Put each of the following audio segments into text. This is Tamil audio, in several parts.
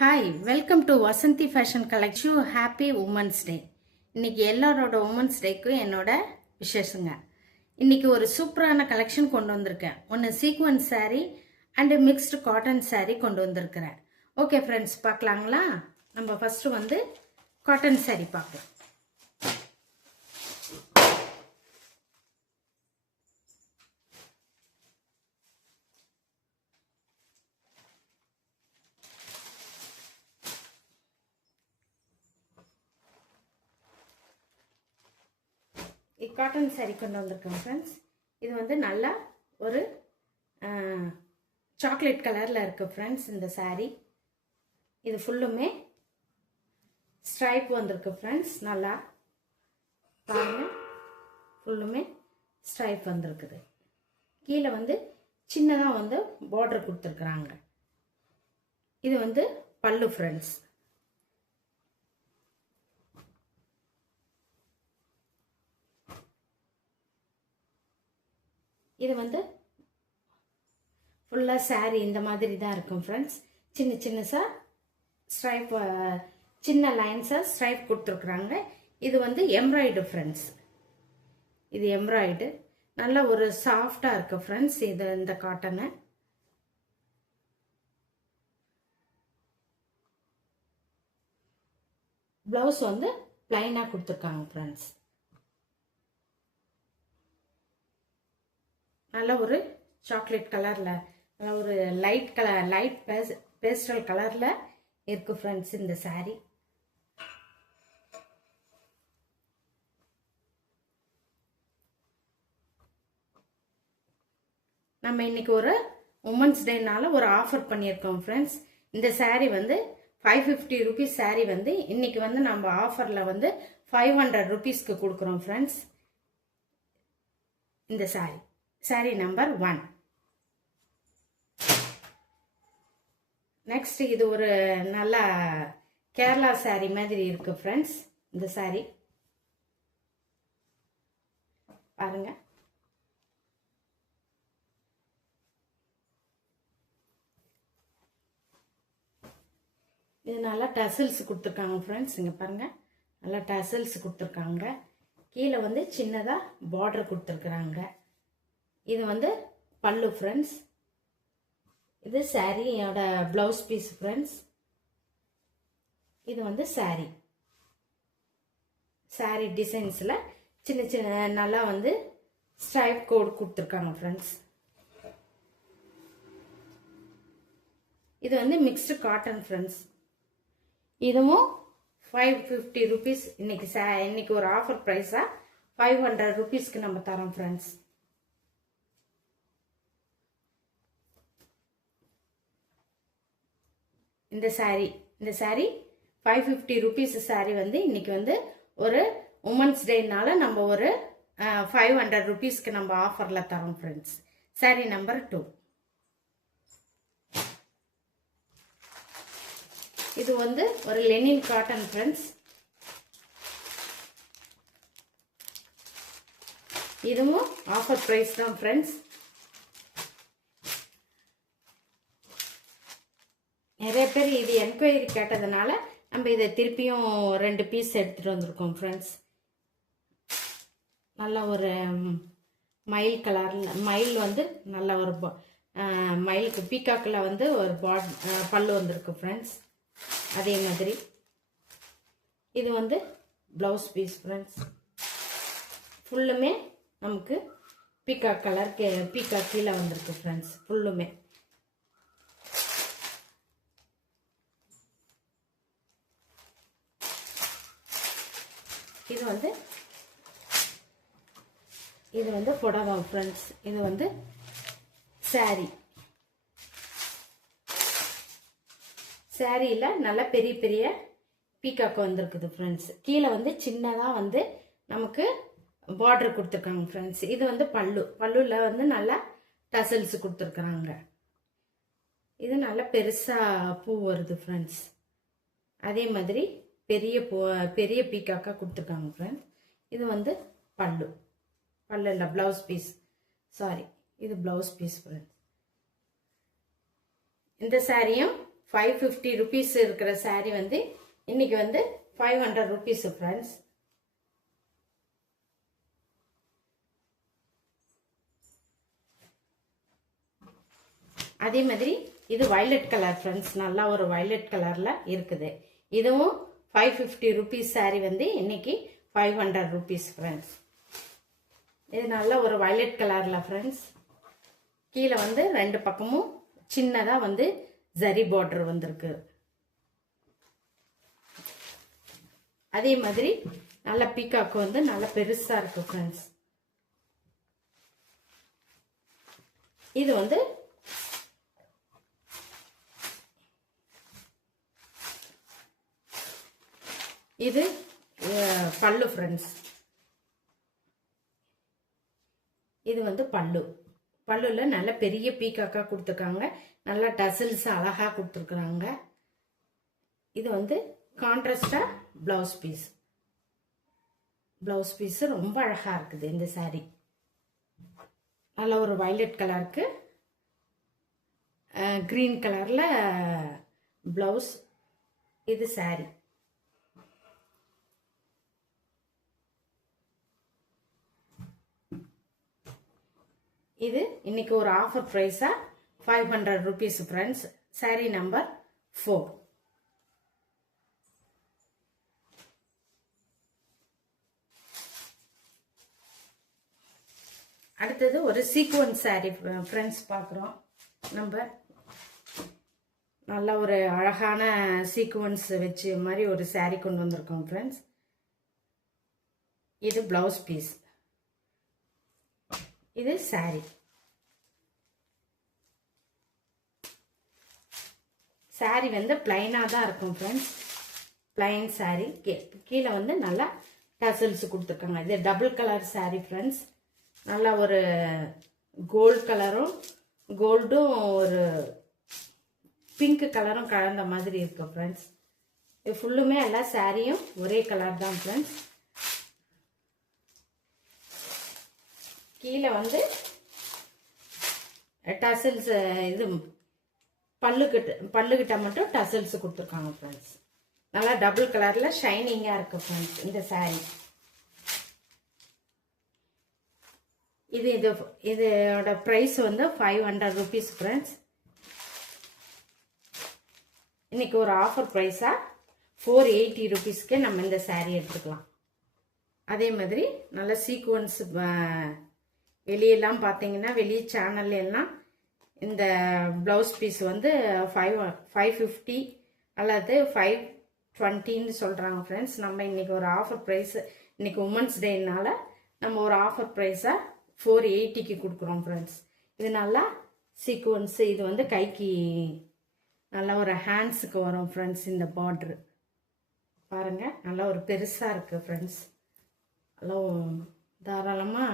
Hi, welcome to Vasanthi fashion collection. Happy women's day. இன்னைக்கு எல்லாரோட உமன்ஸ் டேக்கும் என்னோட விசேஷங்க. இன்னைக்கு ஒரு சூப்பரான கலெக்ஷன் கொண்டு வந்திருக்கேன். ஒன்று sequence sari and mixed cotton sari கொண்டு வந்திருக்கிறேன். ஓகே ஃப்ரெண்ட்ஸ், பார்க்கலாங்களா? நம்ம ஃபஸ்ட்டு வந்து காட்டன் சாரீ பார்ப்போம். காட்டன் சாரீ கொண்டு வந்திருக்கேன் ஃப்ரெண்ட்ஸ். இது வந்து நல்லா ஒரு சாக்லேட் கலரில் இருக்குது ஃப்ரெண்ட்ஸ். இந்த சாரீ இது ஃபுல்லுமே ஸ்ட்ரைப் வந்திருக்கு ஃப்ரெண்ட்ஸ். நல்லா பாருங்கள், ஃபுல்லுமே ஸ்ட்ரைப் வந்திருக்குது. கீழே வந்து சின்னதாக வந்து பார்டர் கொடுத்துருக்குறாங்க. இது வந்து பல்லு ஃப்ரெண்ட்ஸ். இது வந்து ஃபுல்லாக சாரீ இந்த மாதிரி தான் இருக்கும் ஃப்ரெண்ட்ஸ். சின்ன சின்னசாக ஸ்ட்ரைப், சின்ன லைன்ஸாக ஸ்ட்ரைப் கொடுத்துருக்குறாங்க. இது வந்து எம்ப்ராய்டு ஃப்ரெண்ட்ஸ். இது எம்ப்ராய்டு நல்ல ஒரு சாஃப்டாக இருக்குது ஃப்ரெண்ட்ஸ். இது இந்த காட்டனு ப்ளவுஸ் வந்து பிளைனாக கொடுத்துருக்காங்க ஃப்ரெண்ட்ஸ். நல்ல ஒரு சாக்லேட் கலரில், நல்ல ஒரு லைட் கலர், லைட் பேஸ்டல் கலரில் இருக்கு ஃப்ரெண்ட்ஸ் இந்த சாரீ. நம்ம இன்னைக்கு ஒரு உமன்ஸ் டேனால ஒரு ஆஃபர் பண்ணியிருக்கோம் ஃப்ரெண்ட்ஸ். இந்த சாரீ வந்து 550 ருபீஸ் சாரீ வந்து இன்னைக்கு வந்து நம்ம ஆஃபரில் வந்து 500 ருபீஸ்க்கு கொடுக்குறோம் ஃப்ரெண்ட்ஸ். இந்த சாரீ நம்பர் 1. நெக்ஸ்ட் இது ஒரு நல்ல கேரளா சாரீ மாதிரி இருக்கு ஃப்ரெண்ட்ஸ். இந்த சாரீ பாருங்க. இது நல்லா டசல்ஸ் கொடுத்துருக்காங்க ஃப்ரெண்ட்ஸ். இங்கே பாருங்க, நல்லா டசல்ஸ் கொடுத்துருக்காங்க. கீழே வந்து சின்னதாக பார்டர் கொடுத்துருக்குறாங்க. இது வந்து பல்லு ஃப்ரெண்ட்ஸ். இது சாரியோட பிளவுஸ் பீஸ் ஃப்ரெண்ட்ஸ். இது வந்து சாரீ டிசைன்ஸில் சின்ன சின்ன நல்லா வந்து ஸ்ட்ரைப் கோட் கொடுத்துருக்காங்க ஃப்ரெண்ட்ஸ். இது வந்து மிக்ஸ்டு காட்டன் ஃப்ரெண்ட்ஸ். இதுவும் 550 ருபீஸ். இன்னைக்கு ஒரு ஆஃபர் ப்ரைஸாக 500 ருபீஸ்க்கு நம்ம தரோம் ஃப்ரெண்ட்ஸ். இந்த சாரீ 550 ருபீஸ் சாரீ வந்து இன்னைக்கு வந்து ஒரு உமன்ஸ் டேனால நம்ம ஒரு 500 ருபீஸ்க்கு நம்ம ஆஃபரில் தரோம் ஃப்ரெண்ட்ஸ். சாரீ நம்பர் 2. இது வந்து ஒரு லெனின் காட்டன் ஃப்ரெண்ட்ஸ். இதுவும் ஆஃபர் ப்ரைஸ் தான் ஃப்ரெண்ட்ஸ். நிறைய பேர் இது என்கொயரி கேட்டதுனால நம்ம இதை திருப்பியும் 2 பீஸ் எடுத்துகிட்டு வந்திருக்கோம் ஃப்ரெண்ட்ஸ். நல்ல ஒரு மயில் கலரில், மயில் வந்து நல்ல ஒரு மயிலுக்கு பீகாக்கில் வந்து ஒரு பல்லு வந்திருக்கு ஃப்ரெண்ட்ஸ். அதே மாதிரி இது வந்து ப்ளவுஸ் பீஸ் ஃப்ரெண்ட்ஸ். ஃபுல்லுமே நமக்கு பீகாக் கலர், பீகாக் கீழே வந்திருக்கு ஃப்ரெண்ட்ஸ். ஃபுல்லுமே இது வந்து புடவை ஃப்ரெண்ட்ஸ். இது வந்து சாரியில் நல்ல பெரிய பெரிய பீகாக் வந்திருக்குது ஃப்ரெண்ட்ஸ். கீழே வந்து சின்னதாக வந்து நமக்கு பார்டர் கொடுத்துருக்காங்க ஃப்ரெண்ட்ஸ். இது வந்து பல்லுல வந்து நல்லா டசல்ஸ் கொடுத்துருக்குறாங்க. இது நல்லா பெருசாக பூ வருது ஃப்ரெண்ட்ஸ். அதே மாதிரி பெரிய பீக்காக்காக கொடுத்துருக்காங்க ஃப்ரெண்ட்ஸ். இது வந்து பல்லு இல்லை ப்ளவுஸ் பீஸ். இது ப்ளவுஸ் பீஸ் ஃப்ரெண்ட்ஸ். இந்த சாரியும் 550 rupees இருக்கிற saree வந்து இன்னைக்கு வந்து 500 rupees ஃப்ரெண்ட்ஸ். அதே மாதிரி இது violet கலர் ஃப்ரெண்ட்ஸ், நல்லா ஒரு violet கலர்ல இருக்குது. இதுவும் 550 rupees saree வந்து இன்னைக்கு 500 rupees ஃப்ரெண்ட்ஸ். இது நல்ல ஒரு violet கலர்ல ஃப்ரெண்ட்ஸ். கீழே வந்து ரெண்டு பக்கமும் சின்னதா வந்து ஜரி பார்டர் வந்திருக்கு. அதே மாதிரி நல்ல பீகாக் வந்து நல்ல பெருசா இருக்கு ஃப்ரெண்ட்ஸ். இது வந்து இது பல்லு ஃப்ரெண்ட்ஸ். இது வந்து பல்லு. பல்லுல நல்ல பெரிய பீகாக்கா கொடுத்துருக்காங்க. நல்ல டசல்ஸ் அழகா கொடுத்துருக்குறாங்க. இது வந்து கான்ட்ராஸ்டா பிளவுஸ் பீஸ். பிளவுஸ் பீஸ் ரொம்ப அழகா இருக்குது இந்த saree. நல்ல ஒரு violet கலருக்கு கிரீன் கலர்ல பிளவுஸ். இது saree. இது இன்னைக்கு ஒரு ஆஃபர் பிரைஸா 500 rupees ஃப்ரெண்ட்ஸ். saree number 4. அடுத்தது ஒரு சீக்வன்ஸ் saree ஃப்ரெண்ட்ஸ் பார்க்குறோம். நம்ம நல்ல ஒரு அழகான சீக்வன்ஸ் வச்சு மாதிரி ஒரு saree கொண்டு வந்திருக்கோம் ஃப்ரெண்ட்ஸ். இது பிளவுஸ் பீஸ். இது saree. saree வந்து பிளைனா தான் இருக்கும் ஃப்ரெண்ட்ஸ். Plain saree. கீழே வந்து நல்லா டசல்ஸ் கொடுத்துருக்காங்க. இது டபுள் கலர் saree ஃப்ரெண்ட்ஸ். நல்லா ஒரு கோல்டு கலரும் கோல்டும் ஒரு பிங்க் கலரும் கலந்த மாதிரி இருக்கு ஃப்ரெண்ட்ஸ். இது ஃபுல்லுமே எல்லா சாரியும் ஒரே கலர் தான் ஃப்ரெண்ட்ஸ். கீழே வந்து டசல்ஸ் இது பல்லுகிட்ட மட்டும் டசல்ஸ் கொடுத்துருக்காங்க ஃப்ரெண்ட்ஸ். நல்லா டபுள் கலர்ல ஷைனிங்கா இருக்கு ஃப்ரெண்ட்ஸ் இந்த saree. இதோட பிரைஸ் வந்து 500 rupees ஃப்ரெண்ட்ஸ். இன்னைக்கு ஒரு ஆஃபர் பிரைஸா 480 rupeesக்கு நம்ம இந்த saree எடுத்துக்கலாம். அதே மாதிரி நல்ல சீக்வன்ஸ் வெளியெல்லாம் பார்த்தீங்கன்னா வெளியே சேனல்ல எல்லாம் இந்த பிளவுஸ் பீஸ் வந்து 550 அல்லது 520 சொல்றாங்க ஃப்ரெண்ட்ஸ். நம்ம இன்னைக்கு ஒரு ஆஃபர் பிரைஸ், இன்னைக்கு உமன்ஸ் டேனால நம்ம ஒரு ஆஃபர் பிரைஸா 480க்கு கொடுக்குறோம் ஃப்ரெண்ட்ஸ். இது நல்லா சீக்வன்ஸ். இது வந்து கைக்கு நல்லா ஒரு ஹேண்ட்ஸுக்கு வரும் ஃப்ரெண்ட்ஸ். இந்த பார்டர் பாருங்க நல்லா ஒரு பெருசா இருக்கு ஃப்ரெண்ட்ஸ். நல்லா தாராளமா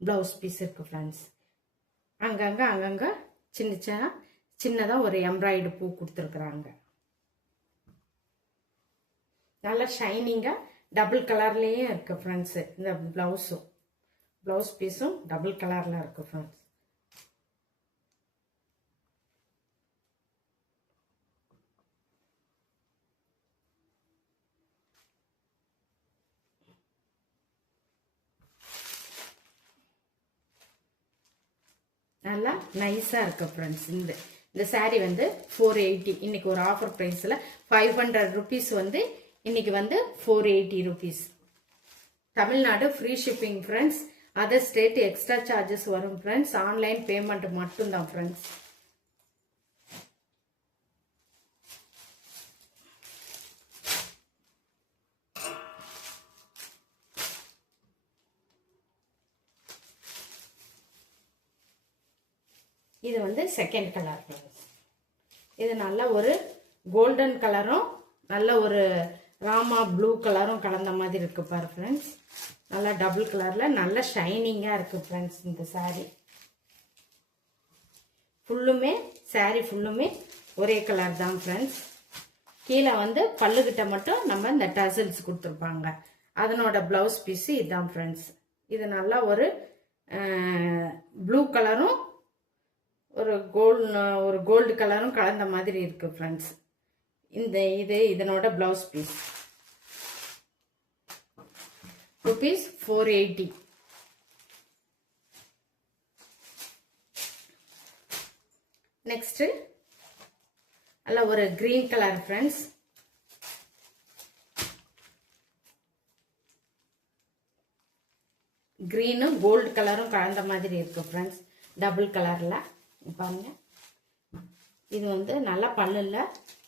பிளவுஸ் பீஸ் இருக்கு ஃப்ரெண்ட்ஸ். அங்கங்க சின்னதா ஒரு எம்ப்ராய்டு பூ கொடுத்துருக்குறாங்க. நல்லா ஷைனிங்கா டபுள் கலர்லயே இருக்கு ஃப்ரெண்ட்ஸ். இந்த பிளவுஸ் பீஸும் டபுள் கலர்ல இருக்கு ஃப்ரெண்ட்ஸ். நல்லா நைஸா இருக்கு ஃப்ரெண்ட்ஸ். இந்த saree வந்து 480. இன்னைக்கு ஒரு ஆஃபர் பிரைஸ்ல 500 rupees வந்து இன்னைக்கு வந்து 480 rupees. Tamil Nadu free shipping friends. Other state extra charges வரும் ஃப்ரெண்ட்ஸ். ஆன்லைன் பேமெண்ட் மட்டும் தான் ஃப்ரெண்ட்ஸ். இது வந்து செகண்ட் கலர் ஃப்ரெண்ட்ஸ். இது நல்ல ஒரு கோல்டன் கலரும் நல்ல ஒரு ராமா ப்ளூ கலரும் கலந்த மாதிரி இருக்கு பாரு ஃப்ரெண்ட்ஸ். நல்லா டபுள் கலர்ல நல்ல ஷைனிங்கா இருக்கு ஃப்ரெண்ட்ஸ். இந்த saree ஃபுல்லுமே ஒரே கலர் தான் ஃப்ரெண்ட்ஸ். கீழே வந்து பல்லுகிட்ட மட்டும் நம்ம இந்த டசல்ஸ் கொடுத்துருப்பாங்க. அதனோட பிளவுஸ் பீஸ் இதுதான் ஃப்ரெண்ட்ஸ். இது நல்லா ஒரு ப்ளூ கலரும் ஒரு கோல்டு கலரும் கலந்த மாதிரி இருக்கு ஃப்ரெண்ட்ஸ். இதனோட பிளவுஸ் பீஸ் rupees 480. நெக்ஸ்ட் அல்ல ஒரு கிரீன் கலர் ஃப்ரெண்ட்ஸ். கிரீனும் கோல்டு கலரும் கலந்த மாதிரி இருக்கு ஃப்ரெண்ட்ஸ். டபுள் கலர்ல பாருங்க. இது வந்து நல்லா பல்லுல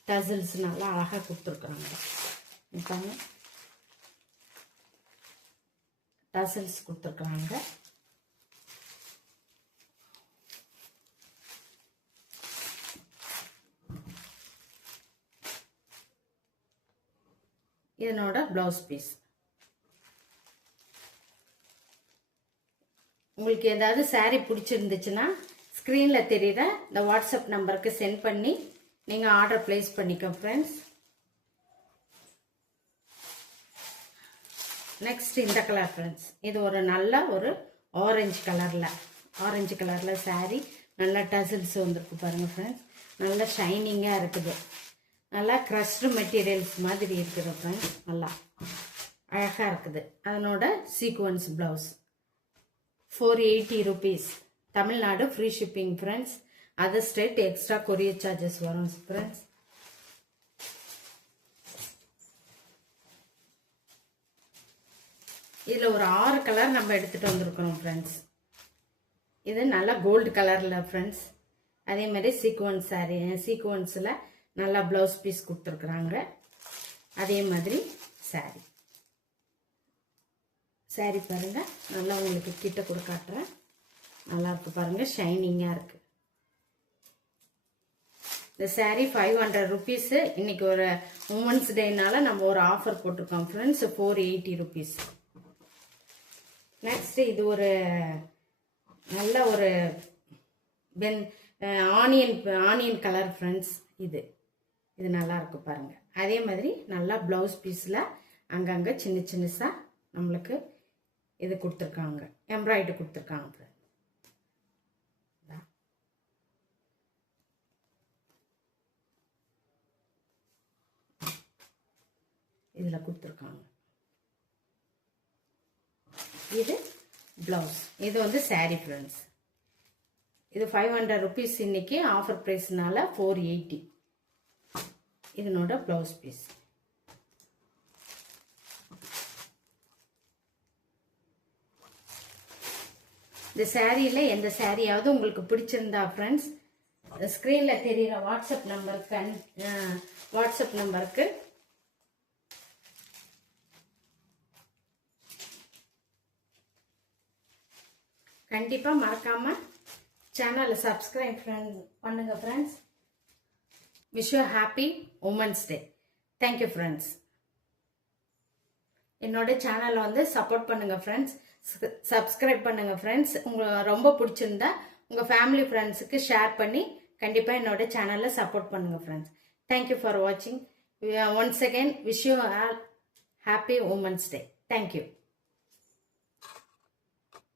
டசல்ஸ் நல்லா அழகா கொடுத்துருக்குறாங்க. பாருங்க டசல்ஸ் கொடுத்துருக்குறாங்க. இதனோட பிளவுஸ் பீஸ். உங்களுக்கு ஏதாவது சாரீ பிடிச்சிருந்துச்சுன்னா ஸ்க்ரீனில் தெரியுற இந்த வாட்ஸ்அப் நம்பருக்கு சென்ட் பண்ணி நீங்கள் ஆர்டர் பிளேஸ் பண்ணிக்கோ ஃப்ரெண்ட்ஸ். நெக்ஸ்ட் இந்த கலர் ஃப்ரெண்ட்ஸ். இது ஒரு நல்ல ஒரு ஆரஞ்சு கலரில் சாரீ நல்லா டசல்ஸ் வந்துருக்கு பாருங்கள் ஃப்ரெண்ட்ஸ். நல்லா ஷைனிங்காக இருக்குது. நல்லா க்ரஷ்டு மெட்டீரியல்ஸ் மாதிரி இருக்குது ஃப்ரெண்ட்ஸ். நல்லா அழகாக இருக்குது. அதனோட sequence blouse 480 rupees. Tamil Nadu free shipping friends. Other state extra courier charges வரும் ஃப்ரெண்ட்ஸ். இதில் ஒரு 6 கலர் நம்ம எடுத்துகிட்டு வந்திருக்கிறோம் ஃப்ரெண்ட்ஸ். இது நல்லா கோல்டு கலரில் ஃப்ரெண்ட்ஸ். அதே மாதிரி சீக்வன்ஸில் நல்லா ப்ளவுஸ் பீஸ் கொடுத்துருக்குறாங்க. அதே மாதிரி சாரி பாருங்க. நல்லா உங்களுக்கு கிட்ட கூட காட்டுறேன். நல்லா இருக்கு பாருங்க. ஷைனிங்காக இருக்கு. இந்த சாரி 500 rupees. இன்னைக்கு ஒரு உமன்ஸ் டேனால நம்ம ஒரு ஆஃபர் போட்டிருக்கோம் ஃப்ரெண்ட்ஸ். 480 rupees. நெக்ஸ்ட் இது ஒரு நல்ல ஒரு ஆனியன் கலர் ஃப்ரெண்ட்ஸ். இது நல்லா இருக்கு பாருங்க. அதே மாதிரி நல்லா பிளவுஸ் பீஸில் அங்கங்கே சின்னசா நம்மளுக்கு இது கொடுத்துருக்காங்க. எம்ப்ராய்டரி கொடுத்துருக்காங்க ஃப்ரெண்ட்ஸ். இதில் கொடுத்துருக்காங்க. இது பிளவுஸ். இது வந்து சாரி ஃப்ரெண்ட்ஸ். இது 500 rupees. இன்னைக்கு ஆஃபர் ப்ரைஸ்னால 480. இதனோட பிளவுஸ் பீஸ். இந்த சாரியில் எந்த சாரியாவது உங்களுக்கு பிடிச்சிருந்தா ஃப்ரெண்ட்ஸ் ஸ்க்ரீனில் தெரிகிற வாட்ஸ்அப் நம்பருக்கு கண்டிப்பாக மறக்காம சேனலை சப்ஸ்கிரைப் பண்ணுங்க friends. Wish you happy women's day. Thank you friends. என்னோட சேனலை வந்து சப்போர்ட் பண்ணுங்க ஃப்ரெண்ட்ஸ். சப்ஸ்கிரைப் பண்ணுங்க ஃப்ரெண்ட்ஸ். உங்களுக்கு ரொம்ப பிடிச்சிருந்தா உங்கள் ஃபேமிலி ஃப்ரெண்ட்ஸுக்கு ஷேர் பண்ணி கண்டிப்பாக என்னோட சேனலை சப்போர்ட் பண்ணுங்க ஃப்ரெண்ட்ஸ். தேங்க்யூ ஃபார் வாட்சிங். Once again wish you all happy women's day. Thank you.